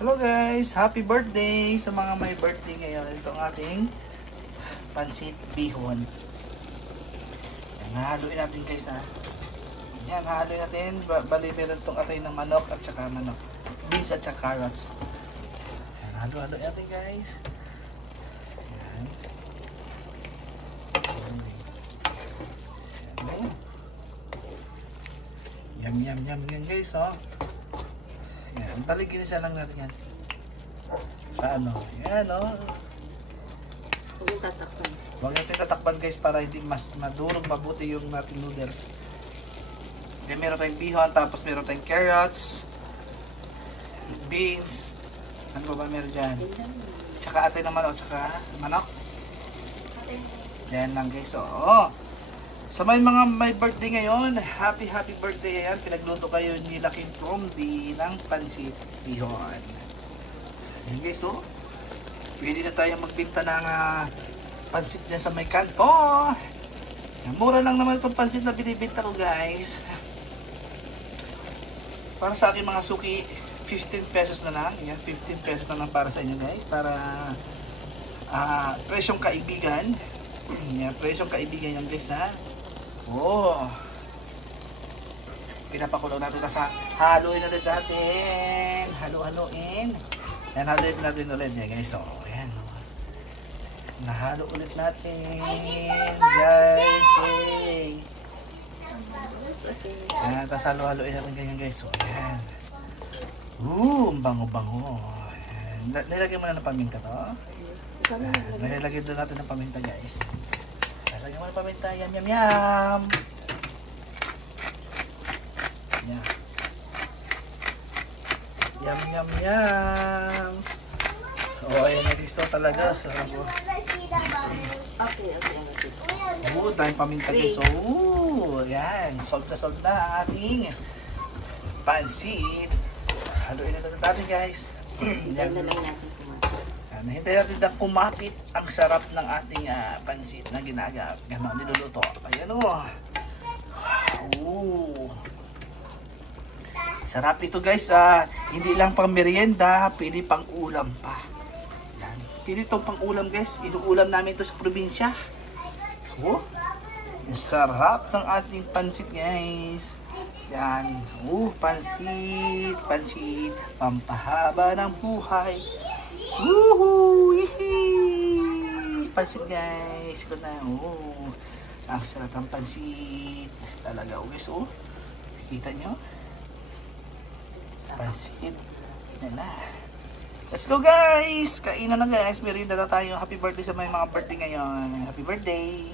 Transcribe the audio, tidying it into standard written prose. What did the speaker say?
Hello guys! Happy birthday sa mga may birthday ngayon. Ito ang ating pansit bihon. Yan, hahaluin natin guys ha. Yan, hahaluin natin. Bali meron itong atay ng manok at saka manok. Beans at saka carrots. Yan, haluin natin guys. Yan. Yan. Yum guys oh. Yan, paligyan siya lang natin yan. Sa ano? Yan o. Huwag yung tatakpan. Huwag natin tatakpan guys para hindi mas madurog mabuti yung nating noodles. Then meron tayong bihon, tapos meron tayong carrots, beans, ano ba meron dyan? Tsaka atay ng manok, tsaka manok. Yan lang guys. Oo. Sa mga may birthday ngayon, happy birthday yan. Pinagluto kayo ni Laking Promdi ng pansit bihon. Yan guys, oh. Pwede na tayo magbinta ng pansit dyan sa may kanto. Yan, mura lang naman itong pansit na binibinta ko guys. Para sa akin mga suki, 15 pesos na lang. Yan, 15 pesos na lang para sa inyo guys. Para presyong kaibigan. Yan, presyong kaibigan yan guys ha. Oh. Pinapakulo natin na sa haluin natin natin. Haluin. Yan, haluin natin ulit yan guys. So, ayan. Nahalo ulit natin. Guys. Hey. Yan, tapos haluin natin ganyan guys. So, ayan. Ang bango-bango. Nilagyan mo na ng paminta to. Nilagyan doon natin ng paminta guys. Lagyan mo ng paminta. Yum. Yan. Yum. Oh, ayan na gusto talaga. Okay. Tayong paminta guys. Oh, yan. Solve na ating pansit. Haluin na natin guys. Yan na lang natin. Hintay natin na kumapit ang sarap ng ating pansit na niluluto. Ayan o. Sarap ito guys. Hindi lang pang merienda, pwede pang ulam pa. Yan. Pwede itong pang ulam guys. Inuulam namin ito sa probinsya. Ang sarap ng ating pansit guys. Yan. Pansit. Pampahaba ng buhay. Woohoo! Pansit guys. Ito na. Ang sarap ng pansit. Talaga guys. Kita nyo? Pansit. Yan na. Let's go guys! Kainan na guys. Merienda na tayo. Happy birthday sa mga birthday ngayon. Happy birthday!